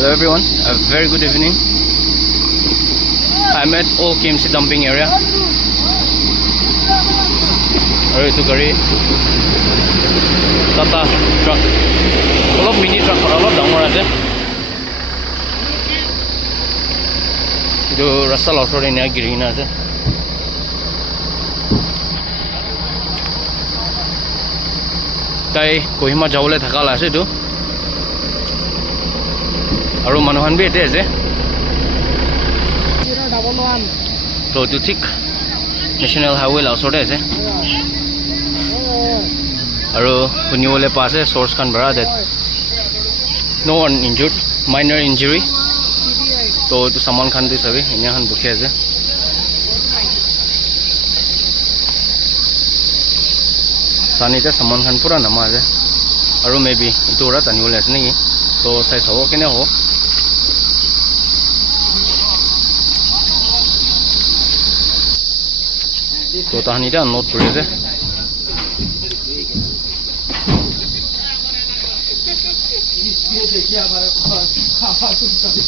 Hello everyone, a very good evening. I'm at Old KMC dumping area. Ready to carry Tata truck. A lot of mini truck, a lot of downward as itu rasa langsung ini giring aja. Tai Kohima jauh le thakal ase tu. Aru manuhan bi ete ase. So tu thik National Highway la osor ase. Aru puniwole paase source kan bara that no one injured, minor injury. So tu saman khan tu sabi inya han bukhe ase. Tani ta saman khan pura nama ase. Aru maybe itu ora tani wole ase niki. So sai sawo kene ho. So tahani ta note kori ase.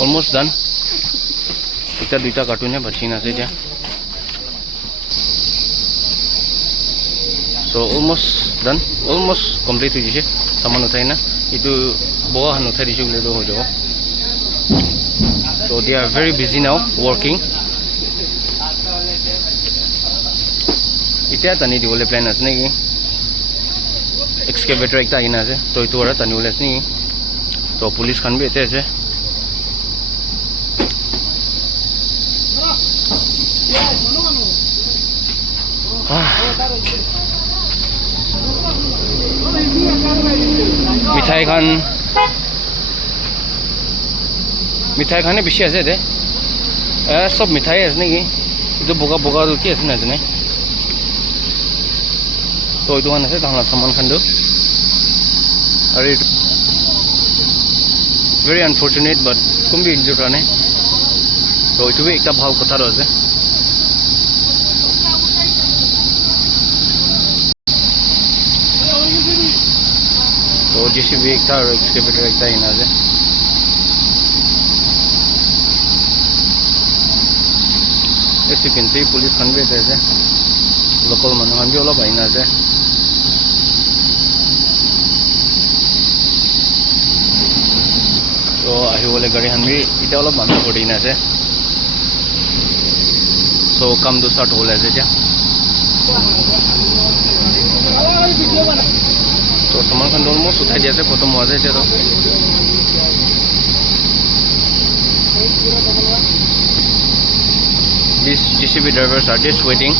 Almost done. Kita duita kartunnya bersih nasi dia. So almost done, almost complete हुई है. सामान उठाई ना. itu bawa han uthai disu bole do ho jabo. So they are very busy now working. Itia tani di bole plan ase naki excavator ekta ina ase to itu ora tani bole ase ni to police khan bi ete ase. मिठाई खाने बेसी আছে দে সব মিঠাই আছে নাকি ಇದು বগা বগা কি আছে না জানে তো এই দোকান আছে তাহলে সামান খান্দো আরে very unfortunate but কোনবি ইনজুর রানে তো এইটো একটা ভাল কথা আছে তো জেসিবি একটা আর এক্সকেভেটর একটা ইনা আছে As you can see, police can be there. Local man can be all over in there. So I will go and be it all of man over in there. So come to start whole as it. So someone can almost uthai jaise photo mo aje to. These GCB drivers are just waiting.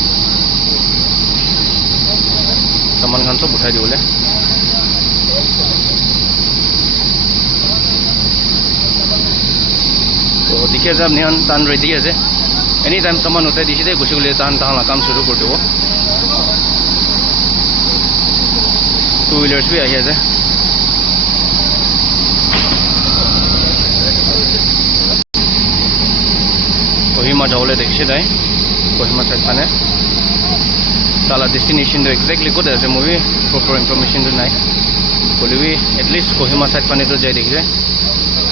Someone can so uthai diole. So dikhe jab nihan tan ready ase. Anytime someone uthai dishide gusigule tan la kam shuru kor debo. Two wheelers bhi aahi ase. Kohima jawle dekhse dai Kohima side phane tala destination to exactly kod ase movie proper information to nai bolibi at least Kohima side phane to jai dekhse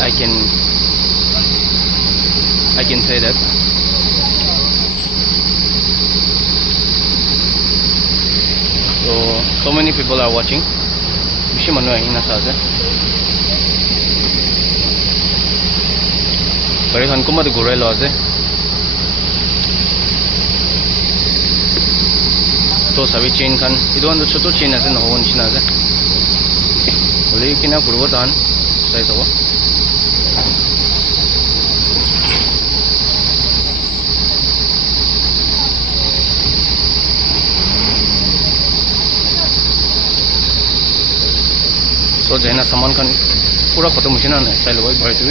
I can say that so many people are watching bishi manu ahina sa ase gari khan kuma de gurai lo ase to sabi chain khan idu ando choto chain ase no hon china ase bole kina purbo tan sai to so jaina saman khan pura khatam hochina na sai loi bhai tu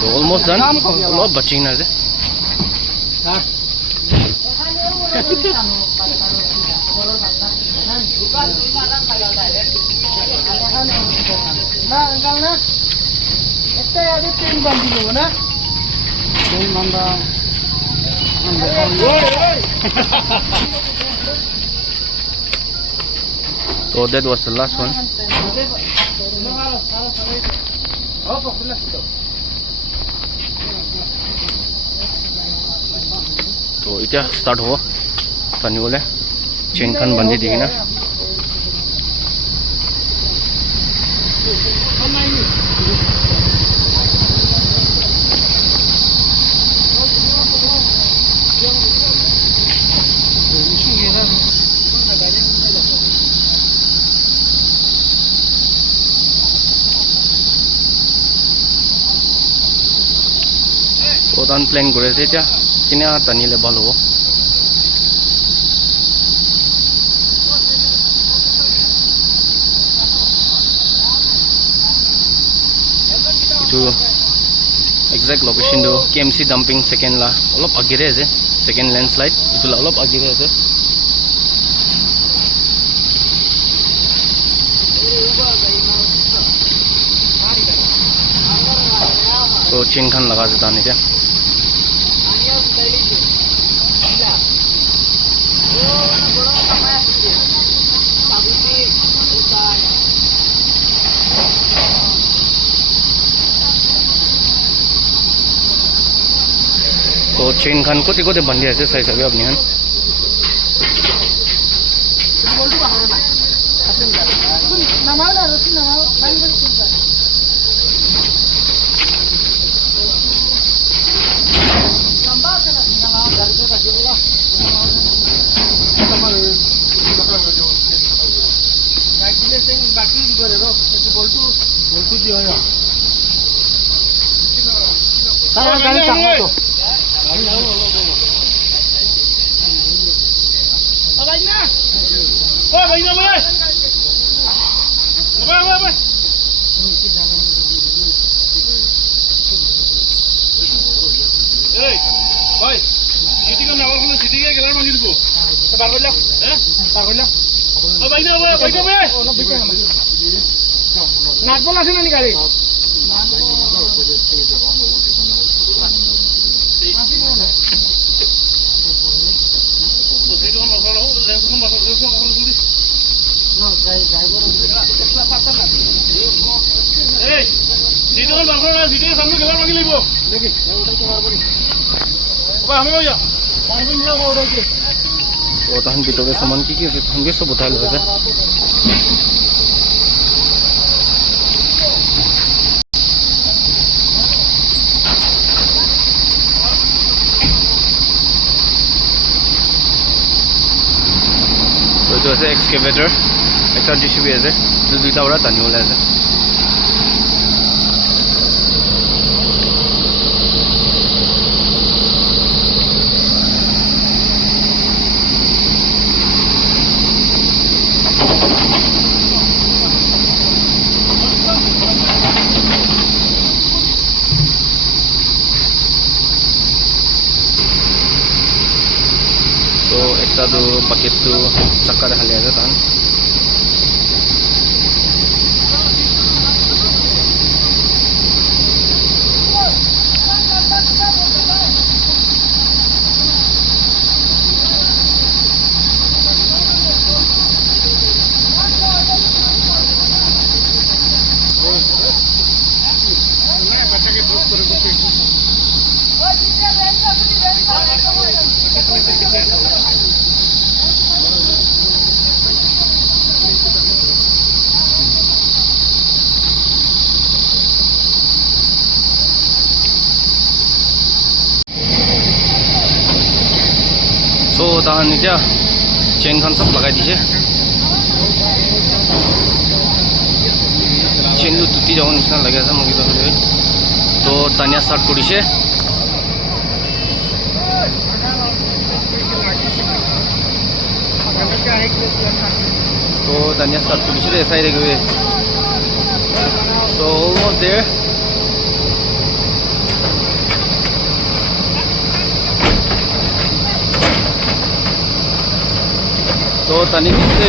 So almost done. A lot baching na ase. Na angkal na. Ete ada tin bandi lo na. Tin manda. So that was the last one. So এতিয়া start হ'ব টানিবলে chain খান বান্ধি দি কিনা প্রধান plan করেছে এটা কিনা টানিলে ভালো হ'ব to exact location do KMC dumping second la olop agire ase second landslide itu la olop agire ase so chain khan laga ase tani ja तो चेन खान कोते कोते बंदी আছে সাই সবে আপনি হন নামাও না রসি নামাও বাইরে চলছে লম্বা কেন নামাও গাড়িতে রাখবো গাড়িতে সেন বাকি করে রো একটু বলতু দিও না তারা গাড়ি চালাও তো ভাই না ও ভাই না ভাই ভাই এই ভাই সিটি কোন নাও কোন সিটি কে গেলার মাগি দিব তো বার কইলা হ্যাঁ বার কইলা ও ভাই না ভাই ও না বিকে না নাট বল আছে না নি গাড়ি tahan bitore saman ki ase hamge sob uthai lo ase तो আছে এক্সকেভেটর একটা জিসিবি আছে দুইটা ওরা টানি ওলা আছে तो एकटा दो बकेट तो चक्का ढाले আছে তান so tahan এতিয়া চেইন খান সব লাগাই দিছে চেইনটো টুটি যাব নিচিনা লাগি আছে মোক তো টানিয়া ষ্টাৰ্ট কৰিছে তো টানিয়া ষ্টাৰ্ট কৰিছে দে চাই দেখিবি so almost there तो tani dise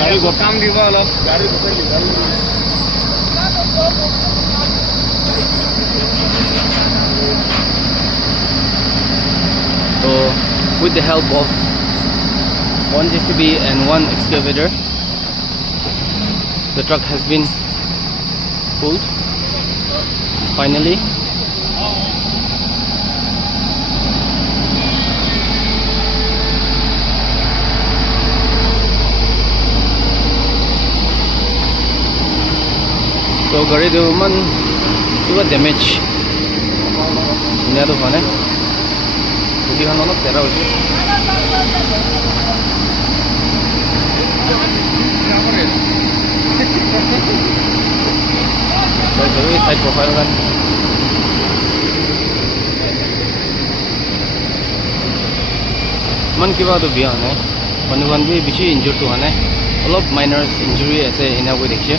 गाड़ी गोटाम दिबा अलग गाड़ी गोटाली गाड़ी तो with the help of one JCB and one excavator. The truck has been pulled finally. So gari tu man kiba damage ini tu mana? Jadi kan orang terau je. Jadi side profile kan. Man kiba tu biar ni. Manuan भी बिची injured tu है. A lot of minor injury ऐसे इन्हें कोई देखिए.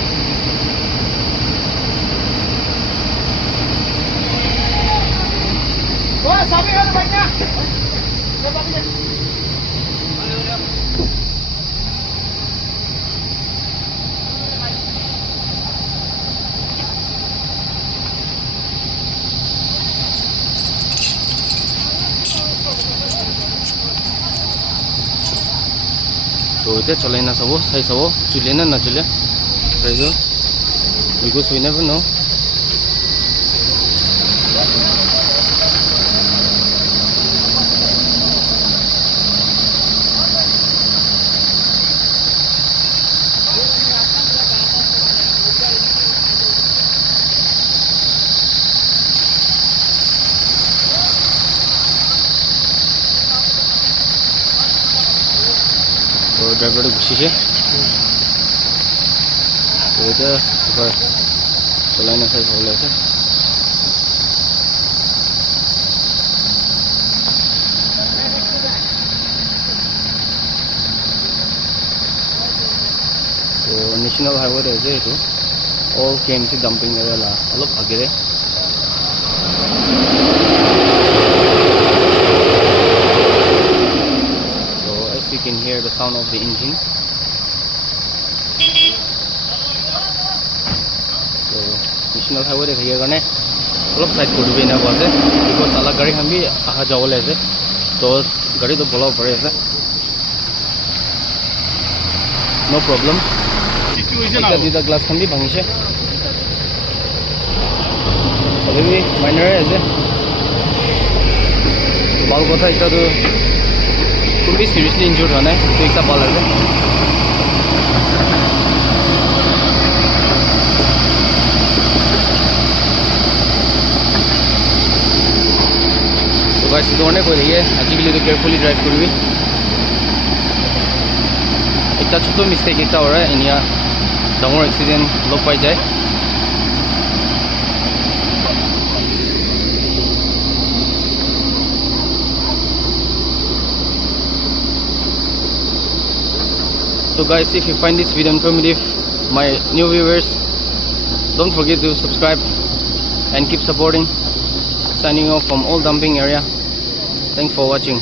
So itu calain na sabo, saya sabo, cule na cule, right? Because we never know. So driver tu gusi je. So itu apa? Calain na saya boleh je. So national highway tu je itu. All KMC dumping area lah. Alap agak. You can hear the sound of the engine. So national highway dekh hiya gane olop side ko dube na base because ala gari khan bi aha jawole ase to gari to bola pare ase no problem Situation ekta dita glass khan bi bhangise hobi minor ase bal kotha ekta to could be seriously injured one hai to ekta ball ase so guys idu one koi rahiye aji ke liye to carefully drive korbi ekta choto mistake ekta hora inia dangor accident log pai jay So guys, if you find this video informative, my new viewers, don't forget to subscribe and keep supporting. Signing off from Old Dumping Area. Thanks for watching.